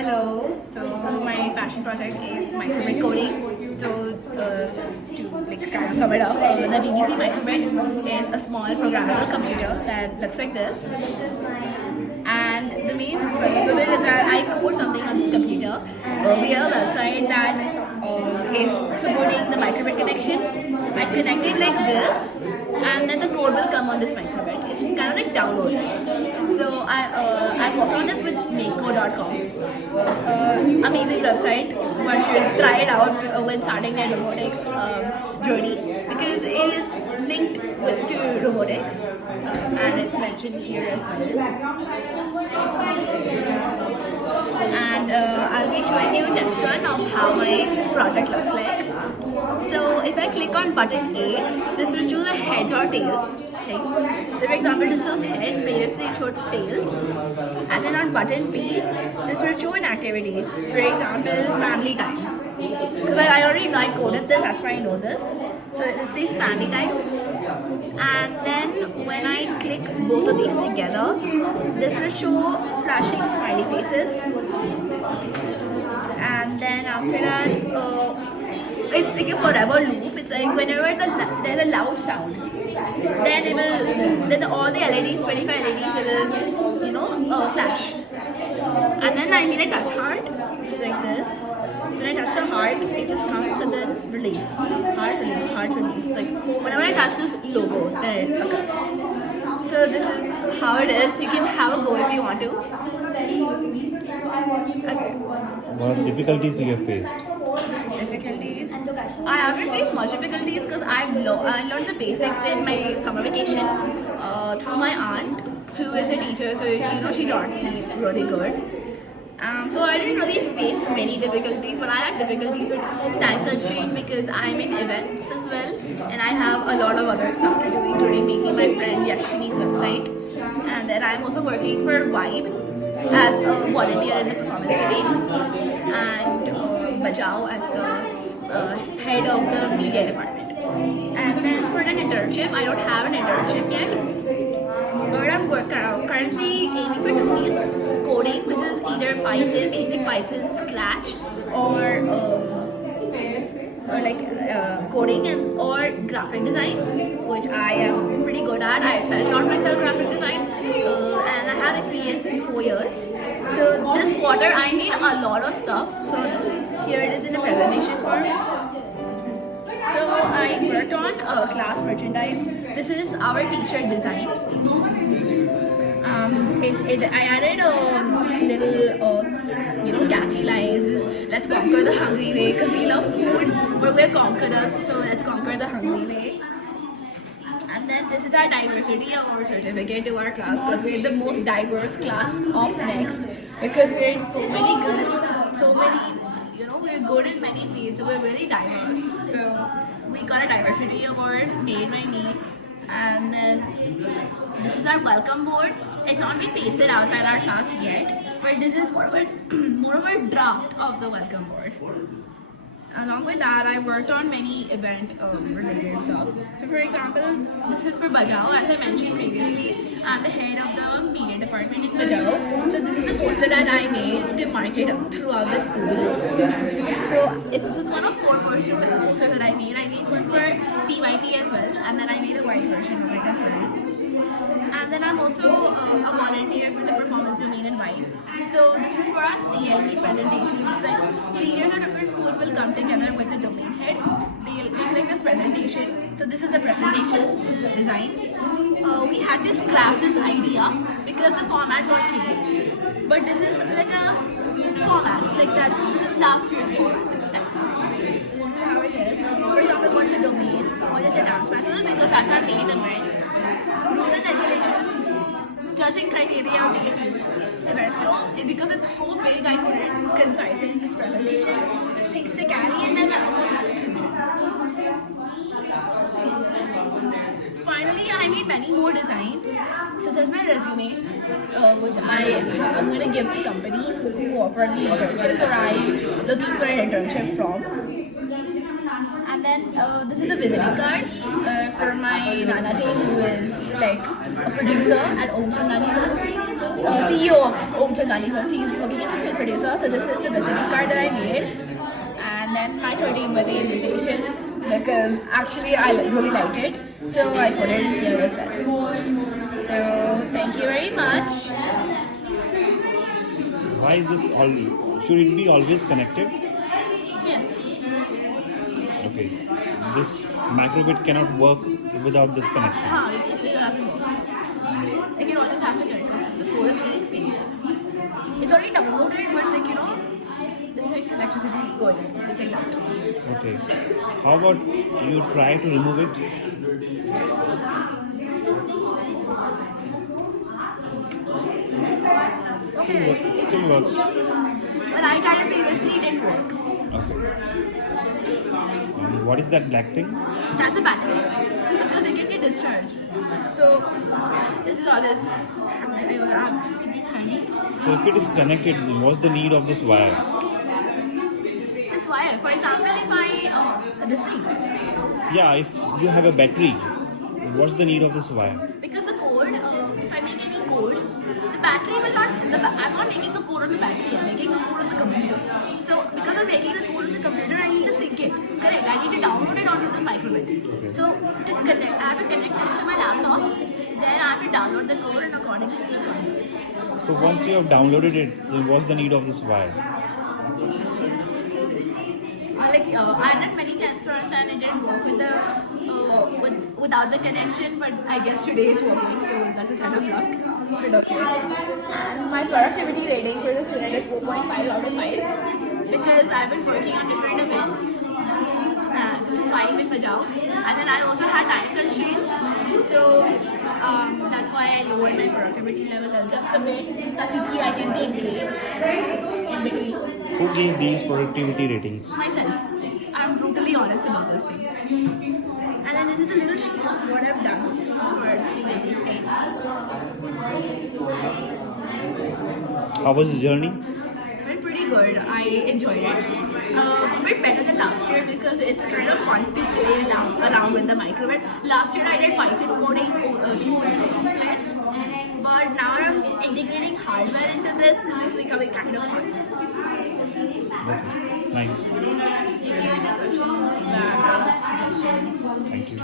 Hello. So my passion project is microbit coding. So to kind of sum it up, the BBC microbit is a small programmable computer that looks like this. And the main purpose of it is that I code something on this computer via a website that is supporting the microbit connection. I connect it like this, and then the code will come on this microbit. It's kind of like download. So I worked on this with Mako.com. Amazing website. One should try it out when starting their robotics journey because it is linked to robotics, and it's mentioned here as well. And I'll be showing you a test run of how my project looks like. So if I click on button A, this will choose a heads or tails thing. So for example, this shows heads, previously it showed tails. And then on button B, this will show an activity. For example, family time. Because I already know I coded this, that's why I know this. So it says family time. And then when I click both of these together, this will show flashing smiley faces. And then after that, it's like a forever loop. It's like whenever there's a loud sound, then all the LEDs, 25 LEDs, will flash. And then I need a touch heart, which is like this. So when I touch the heart, it just comes and then release. Heart release, heart release. Like whenever I touch this logo, then it occurs. So this is how it is. You can have a go if you want to. Okay. What difficulties you have faced? Difficulties? I haven't faced much difficulties because I learned the basics in my summer vacation through my aunt, who is a teacher. So she taught me really good. So I didn't really face many difficulties, but I had difficulties with time constraint because I'm in events as well, and I have a lot of other stuff to do, including making my friend Yashini's website. And then I'm also working for Vibe as a volunteer in the performance team, and Bajao as the head of the media department. And then for an internship, I don't have an internship yet, but I'm currently aiming for two fields: coding, which is either Python, basic Python, Scratch, or coding or graphic design, which I am pretty good at. I've self-taught myself graphic design, and I have experience in 4 years. So this quarter I made a lot of stuff. So here it is in a presentation form. So I worked on class merchandise. This is our t-shirt design. I added little catchy lines. Let's conquer the hungry way, because we love food, but we're conquerors, so let's conquer the hungry way. And then this is our diversity award certificate to our class, because we're the most diverse class of Next, because we're in so many groups, so many, we're good in many fields, so we're really diverse. So we got a diversity award made by me. And then this is our welcome board. It's not been pasted outside our class yet, but this is more of a draft of the welcome board. Along with that, I worked on many event related stuff. So for example, this is for Bajao. As I mentioned previously, I'm the head of the media department in Bajao. So this is a poster that I made to market throughout the school. So this is one of 4 posters that I made. I made one for PYP as well, and then I made a white version of it as well. And then I'm also a volunteer for the performance domain in Vibe. So this is for our CLE presentation. It's like leaders of different schools will come together with the domain head. They'll make like this presentation. So this is the presentation design. We had to scrap this idea because the format got changed. But this is like a format, like that. This is last year's types. So this is how it is. For example, what's a domain? What is a dance battle? Because that's our main event. Rules and regulations, judging criteria of negative event flow. Because it's so big, I couldn't concise it in this presentation. Things to carry, and then a conclusion. Finally, I made many more designs, such as my resume, which I'm going to give to companies who offer me internships, or I'm looking for an internship from. And then this is a visiting card for my Nana Ji, who is like a producer at Om Changani. CEO of Om Changani Films. He's working as a film producer. So this is the visiting card that I made. And then my 13th birthday invitation, because actually I really liked it. So I put it here as well. So thank you very much. Why is this all? Should it be always connected? Yes. Okay. This microbit cannot work without this connection. It doesn't work. Like it always has to connect because the code is getting synced. It's already downloaded, but like it's like electricity going. It's like that. Okay. How about you try to remove it? Still works. When I tried it previously, it didn't work. Okay. And what is that black thing? That's a battery because it can get discharged. So this is all this. So if it is connected, what's the need of this wire? This wire, for example, if I this thing, Yeah, if you have a battery, what's the need of this wire? because the code, if I make any code, the battery will not. I'm not making the code on the battery. I'm making the code on the computer. So because I'm making the code on the computer, I need to sync it. Correct. I need to download it onto this microbit. So to connect, I have to connect this to my laptop. Then I have to download the code and accordingly the computer. So once you have downloaded it, so what's the need of this wire? I did many test runs and it didn't work with the without the connection, but I guess today it's working, so that's a sign of luck. But okay. And my productivity rating for the student is 4.5 out of 5 because I've been working on different events, such as Vibe in Bajao, and then I also had time constraints, so that's why I lowered my productivity level just a bit. Takiki, I can take breaks in between. Who gave these productivity ratings? Myself. I'm brutally honest about this thing. And then this is a little sheet of what I've done for 3 of these things. How was the journey? Went pretty good. I enjoyed it. A bit better than last year because it's kind of fun to play around with the microbit. Last year I did Python coding through only software. But now I'm integrating hardware into this. This is becoming kind of fun. Okay. Nice. If you have any questions, feedback, suggestions. Thank you.